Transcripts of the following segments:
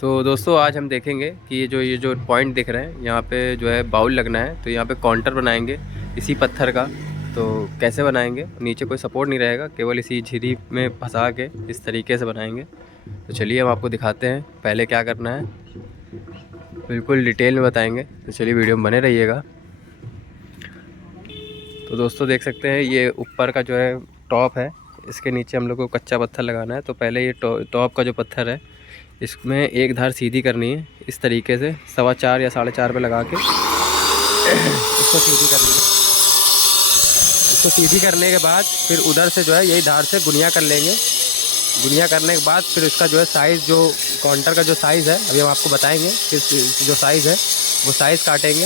तो दोस्तों आज हम देखेंगे कि ये जो पॉइंट दिख रहे हैं यहाँ पे जो है बाउल लगना है। तो यहाँ पे काउंटर बनाएंगे इसी पत्थर का। तो कैसे बनाएंगे, नीचे कोई सपोर्ट नहीं रहेगा, केवल इसी झिरी में फंसा के इस तरीके से बनाएंगे। तो चलिए हम आपको दिखाते हैं पहले क्या करना है, बिल्कुल डिटेल में बताएंगे। तो चलिए वीडियो में बने रहिएगा। तो दोस्तों देख सकते हैं ये ऊपर का जो है टॉप है, इसके नीचे हम लोग को कच्चा पत्थर लगाना है। तो पहले ये टॉप का जो पत्थर है इसमें एक धार सीधी करनी है इस तरीके से 4.25 या 4.5 पे लगा के इसको सीधी करनी है। इसको सीधी करने के बाद फिर उधर से जो है यही धार से गुनिया कर लेंगे। गुनिया करने के बाद फिर इसका जो है साइज़, जो काउंटर का जो साइज़ है अभी हम आपको बताएंगे कि जो साइज़ है वो साइज़ काटेंगे,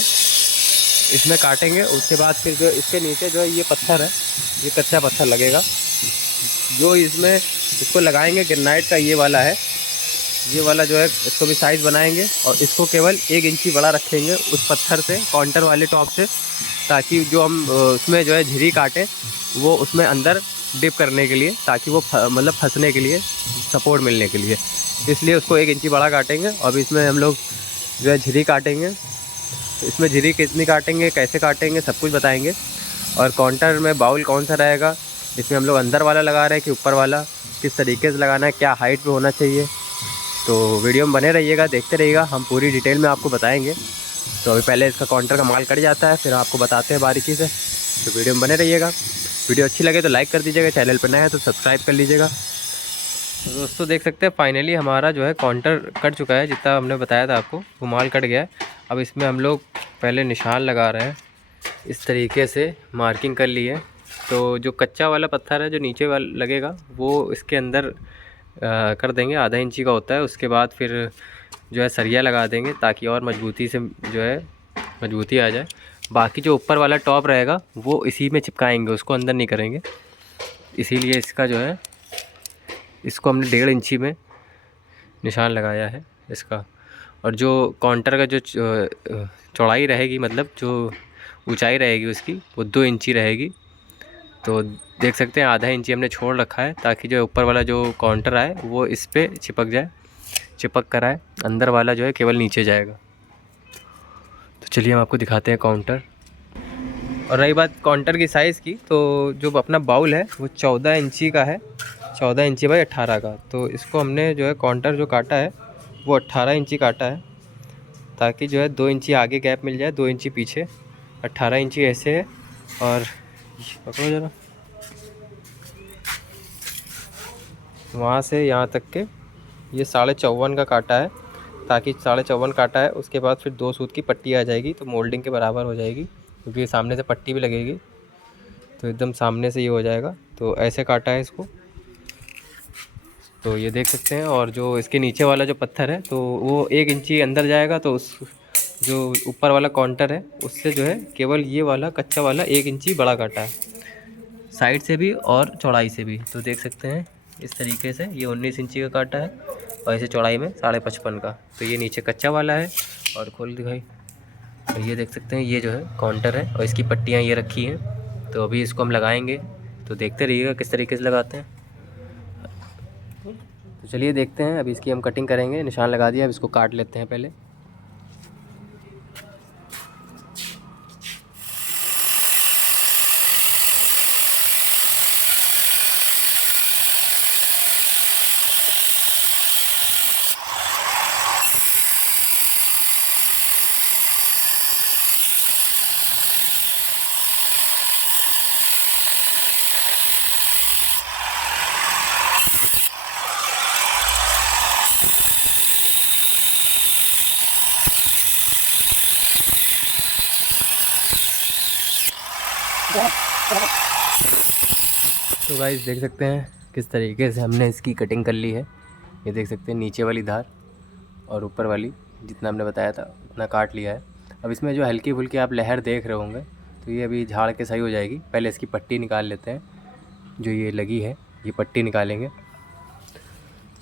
इसमें काटेंगे। उसके बाद फिर जो इसके नीचे जो है ये पत्थर है, ये कच्चा पत्थर लगेगा जो इसमें इसको लगाएंगे। ग्रेनाइट का ये वाला है, ये वाला जो है इसको भी साइज़ बनाएंगे और इसको केवल 1 इंची बड़ा रखेंगे उस पत्थर से, काउंटर वाले टॉप से, ताकि जो हम उसमें जो है झिरी काटें वो उसमें अंदर डिप करने के लिए, ताकि वो मतलब फंसने के लिए, सपोर्ट मिलने के लिए, इसलिए उसको 1 इंची बड़ा काटेंगे। और इसमें हम लोग जो है झिरी काटेंगे, इसमें झिरी कितनी काटेंगे, कैसे काटेंगे, सब कुछ बताएंगे। और काउंटर में बाउल कौन सा रहेगा, इसमें हम लोग अंदर वाला लगा रहे हैं कि ऊपर वाला, किस तरीके से लगाना है, क्या हाइट पे होना चाहिए। तो वीडियो में बने रहिएगा, देखते रहिएगा, हम पूरी डिटेल में आपको बताएंगे। तो अभी पहले इसका काउंटर का माल कट जाता है, फिर आपको बताते हैं बारीकी से। तो वीडियो में बने रहिएगा। वीडियो अच्छी लगे तो लाइक कर दीजिएगा, चैनल पर नया है तो सब्सक्राइब कर लीजिएगा। तो दोस्तों देख सकते हैं फाइनली हमारा जो है काउंटर कट चुका है, जितना हमने बताया था आपको वो माल कट गया है। अब इसमें हम लोग पहले निशान लगा रहे हैं, इस तरीके से मार्किंग कर ली है। तो जो कच्चा वाला पत्थर है जो नीचे वाला लगेगा वो इसके अंदर कर देंगे, आधा इंची का होता है। उसके बाद फिर जो है सरिया लगा देंगे ताकि और मजबूती से जो है मजबूती आ जाए। बाकी जो ऊपर वाला टॉप रहेगा वो इसी में चिपकाएंगे, उसको अंदर नहीं करेंगे। इसीलिए इसका जो है, इसको हमने 1.5 इंची में निशान लगाया है इसका। और जो काउंटर का जो चौड़ाई रहेगी, मतलब जो ऊंचाई रहेगी उसकी, वो 2 इंची रहेगी। तो देख सकते हैं आधा इंची हमने छोड़ रखा है ताकि जो ऊपर वाला जो काउंटर आए वो इस पर चिपक कर आए, अंदर वाला जो है केवल नीचे जाएगा। तो चलिए हम आपको दिखाते हैं काउंटर। और रही बात काउंटर की साइज़ की, तो जो अपना बाउल है वो 14 इंची का है, 14 इंची बाई 18 का। तो इसको हमने जो है काउंटर जो काटा है वो 18 इंची काटा है, ताकि जो है 2 इंची आगे गैप मिल जाए, 2 इंची पीछे, 18 इंची ऐसे है। और पकड़ो ज़रा, वहाँ से यहाँ तक के ये 54.5 का काटा है, ताकि 54.5 काटा है। उसके बाद फिर 2 सूत की पट्टी आ जाएगी तो मोल्डिंग के बराबर हो जाएगी, क्योंकि सामने से पट्टी भी लगेगी तो एकदम सामने से ये हो जाएगा। तो ऐसे काटा है इसको, तो ये देख सकते हैं। और जो इसके नीचे वाला जो पत्थर है तो वो 1 इंची अंदर जाएगा, तो उस जो ऊपर वाला काउंटर है उससे जो है केवल ये वाला कच्चा वाला 1 इंची बड़ा काटा है, साइड से भी और चौड़ाई से भी। तो देख सकते हैं इस तरीके से ये 19 इंची का काटा है और ऐसे चौड़ाई में 55.5 का। तो ये नीचे कच्चा वाला है। और खोल दिखाई, तो ये देख सकते हैं ये जो है काउंटर है और इसकी पट्टियाँ ये रखी हैं। तो अभी इसको हम लगाएंगे, तो देखते रहिएगा किस तरीके से लगाते हैं। तो चलिए देखते हैं, अभी इसकी हम कटिंग करेंगे। निशान लगा दिया, अब इसको काट लेते हैं पहले। तो गाइस देख सकते हैं किस तरीके से हमने इसकी कटिंग कर ली है। ये देख सकते हैं नीचे वाली धार और ऊपर वाली, जितना हमने बताया था उतना काट लिया है। अब इसमें जो हल्की फुल्की आप लहर देख रहे होंगे, तो ये अभी झाड़ के सही हो जाएगी। पहले इसकी पट्टी निकाल लेते हैं, जो ये लगी है ये पट्टी निकालेंगे।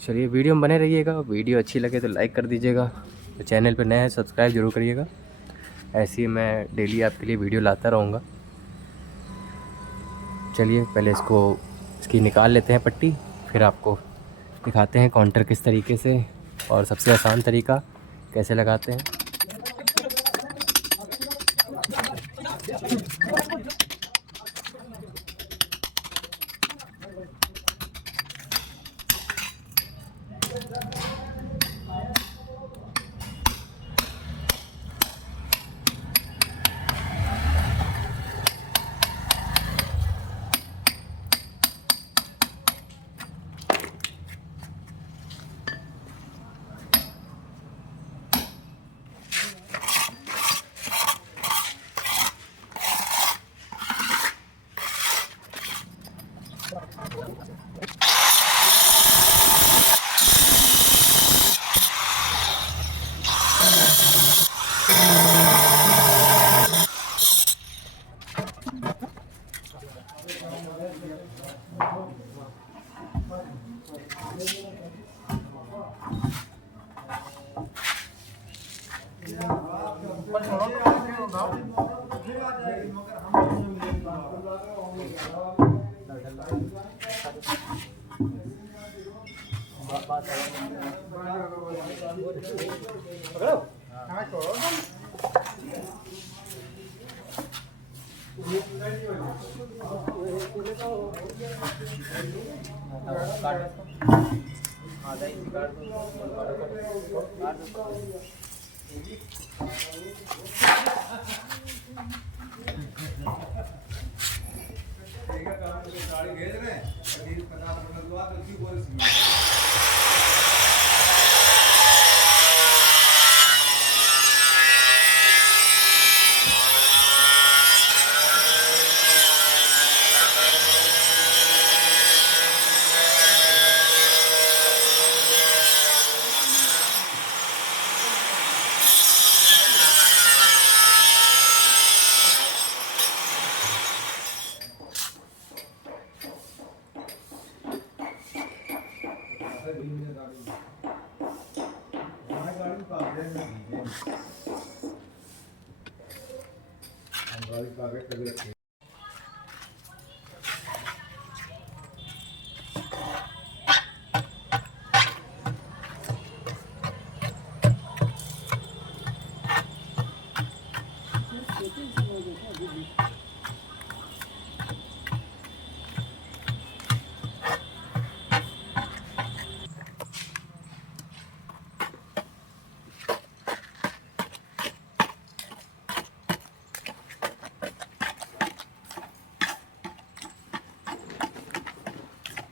चलिए वीडियो में बने रहिएगा, वीडियो अच्छी लगे तो लाइक कर दीजिएगा, तो चैनल पर नए हैं सब्सक्राइब जरूर करिएगा। ऐसे ही मैं डेली आपके लिए वीडियो लाता रहूँगा। चलिए पहले इसकी निकाल लेते हैं पट्टी, फिर आपको दिखाते हैं काउंटर किस तरीके से और सबसे आसान तरीका कैसे लगाते हैं।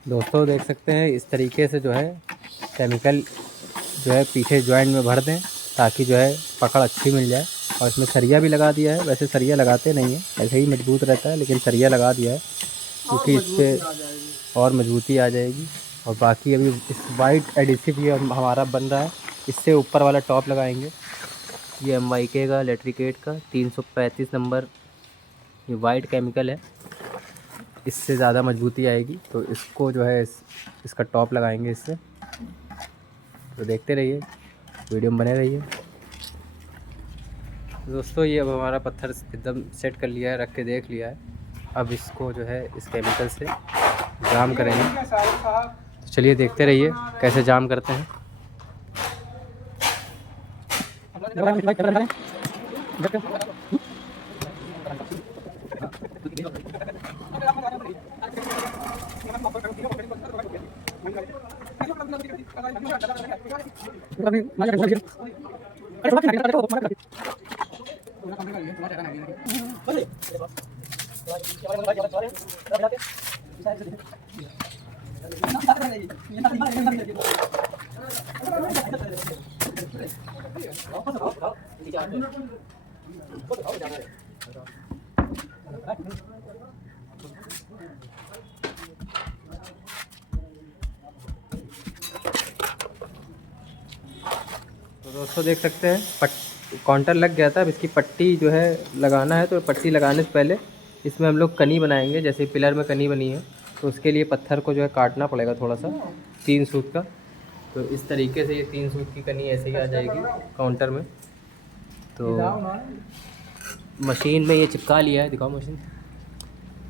दोस्तों देख सकते हैं इस तरीके से जो है केमिकल जो है पीछे जॉइंट में भर दें ताकि जो है पकड़ अच्छी मिल जाए। और इसमें सरिया भी लगा दिया है, वैसे सरिया लगाते नहीं है, ऐसे ही मजबूत रहता है, लेकिन सरिया लगा दिया है क्योंकि इससे और मजबूती आ जाएगी। और बाकी अभी इस वाइट एडिसिव ये हमारा बन रहा है, इससे ऊपर वाला टॉप लगाएंगे। ये MYK का इलेक्ट्रिकेट का 335 नंबर ये वाइट केमिकल है, इससे ज़्यादा मजबूती आएगी। तो इसको जो है इसका टॉप लगाएंगे इससे। तो देखते रहिए, वीडियो में बने रहिए। दोस्तों ये अब हमारा पत्थर एकदम सेट कर लिया है, रख के देख लिया है। अब इसको जो है इस केमिकल से जाम करेंगे। तो चलिए देखते रहिए कैसे जाम करते हैं। तो दोस्तों देख सकते हैं काउंटर लग गया था। अब इसकी पट्टी जो है लगाना है, तो पट्टी लगाने से पहले इसमें हम लोग कनी बनाएंगे। जैसे पिलर में कनी बनी है तो उसके लिए पत्थर को जो है काटना पड़ेगा थोड़ा सा 3 सूत का। तो इस तरीके से ये 3 सूत की कनी ऐसे ही आ जाएगी काउंटर में। तो मशीन में ये चिपका लिया है, दिखाओ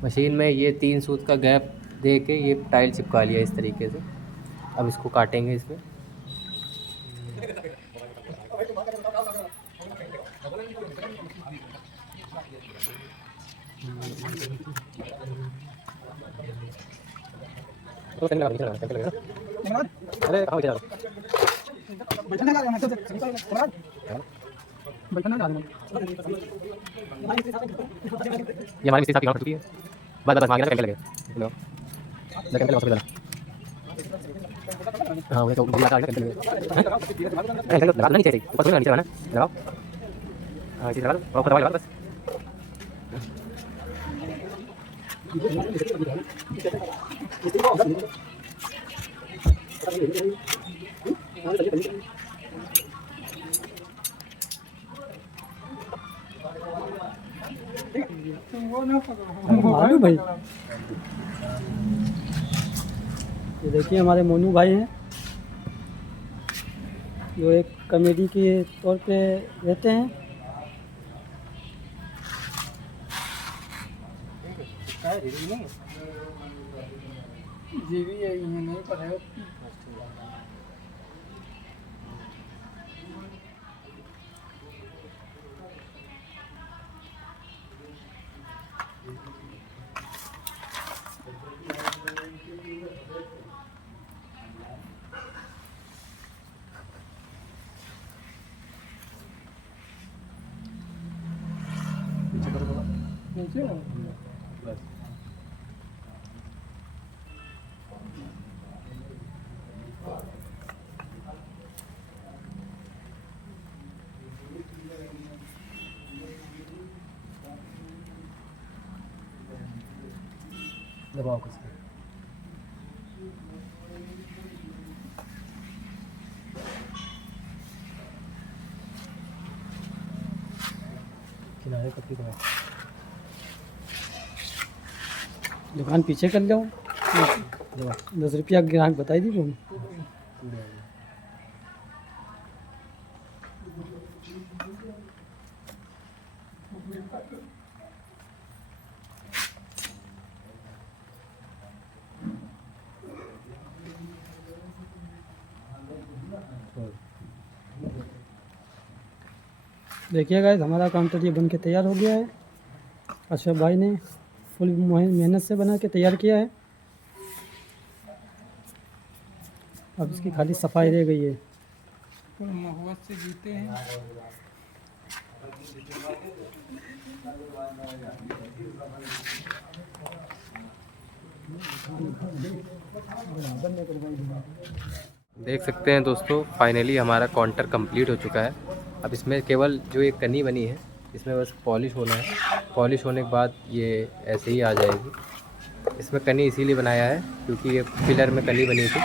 मशीन में ये 3 सूत का गैप दे के ये टाइल चिपका लिया है इस तरीके से। अब इसको काटेंगे इसमें। अरे कहाँ जा रहा ये हमारी मिस्त्री साहब की चुकी है। बस मांगे ना कैंप लगे लो ना कैंप हॉस्पिटल। हाँ वो तो बुला का कैंप लगे लगा नहीं चाहिए ऊपर थोड़ी नीचे लगाना लगाओ। हाँ इसी लगा लो और दवाई लगा बस। भाई ये देखिए हमारे मोनू भाई हैं जो एक कॉमेडी के तौर पे रहते हैं। जीवी है नहीं पर है। दबाओ कुछ किनारे पट्टी दबाओ। दुकान पीछे कर लो 10 रुपया ग्राहक बताई दी तुम। देखिए गाइस हमारा काउंटर ये बन के तैयार हो गया है। अशरफ भाई ने फुल मेहनत से बना के तैयार किया है। अब इसकी खाली सफाई रह गई है। मोहब्बत से जीते हैं। देख सकते हैं दोस्तों फाइनली हमारा काउंटर कंप्लीट हो चुका है। अब इसमें केवल जो एक कनी बनी है इसमें बस पॉलिश होना है। पॉलिश होने के बाद ये ऐसे ही आ जाएगी। इसमें कनी इसीलिए बनाया है क्योंकि ये पिलर में कनी बनी थी।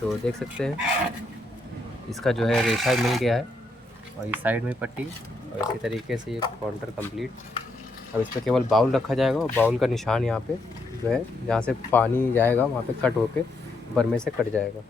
तो देख सकते हैं इसका जो है रेशा मिल गया है और इस साइड में पट्टी और इसी तरीके से ये काउंटर कंप्लीट। अब इस पर केवल बाउल रखा जाएगा और बाउल का निशान यहाँ पे जो है जहाँ से पानी जाएगा वहाँ पे कट होके बर्मे से कट जाएगा।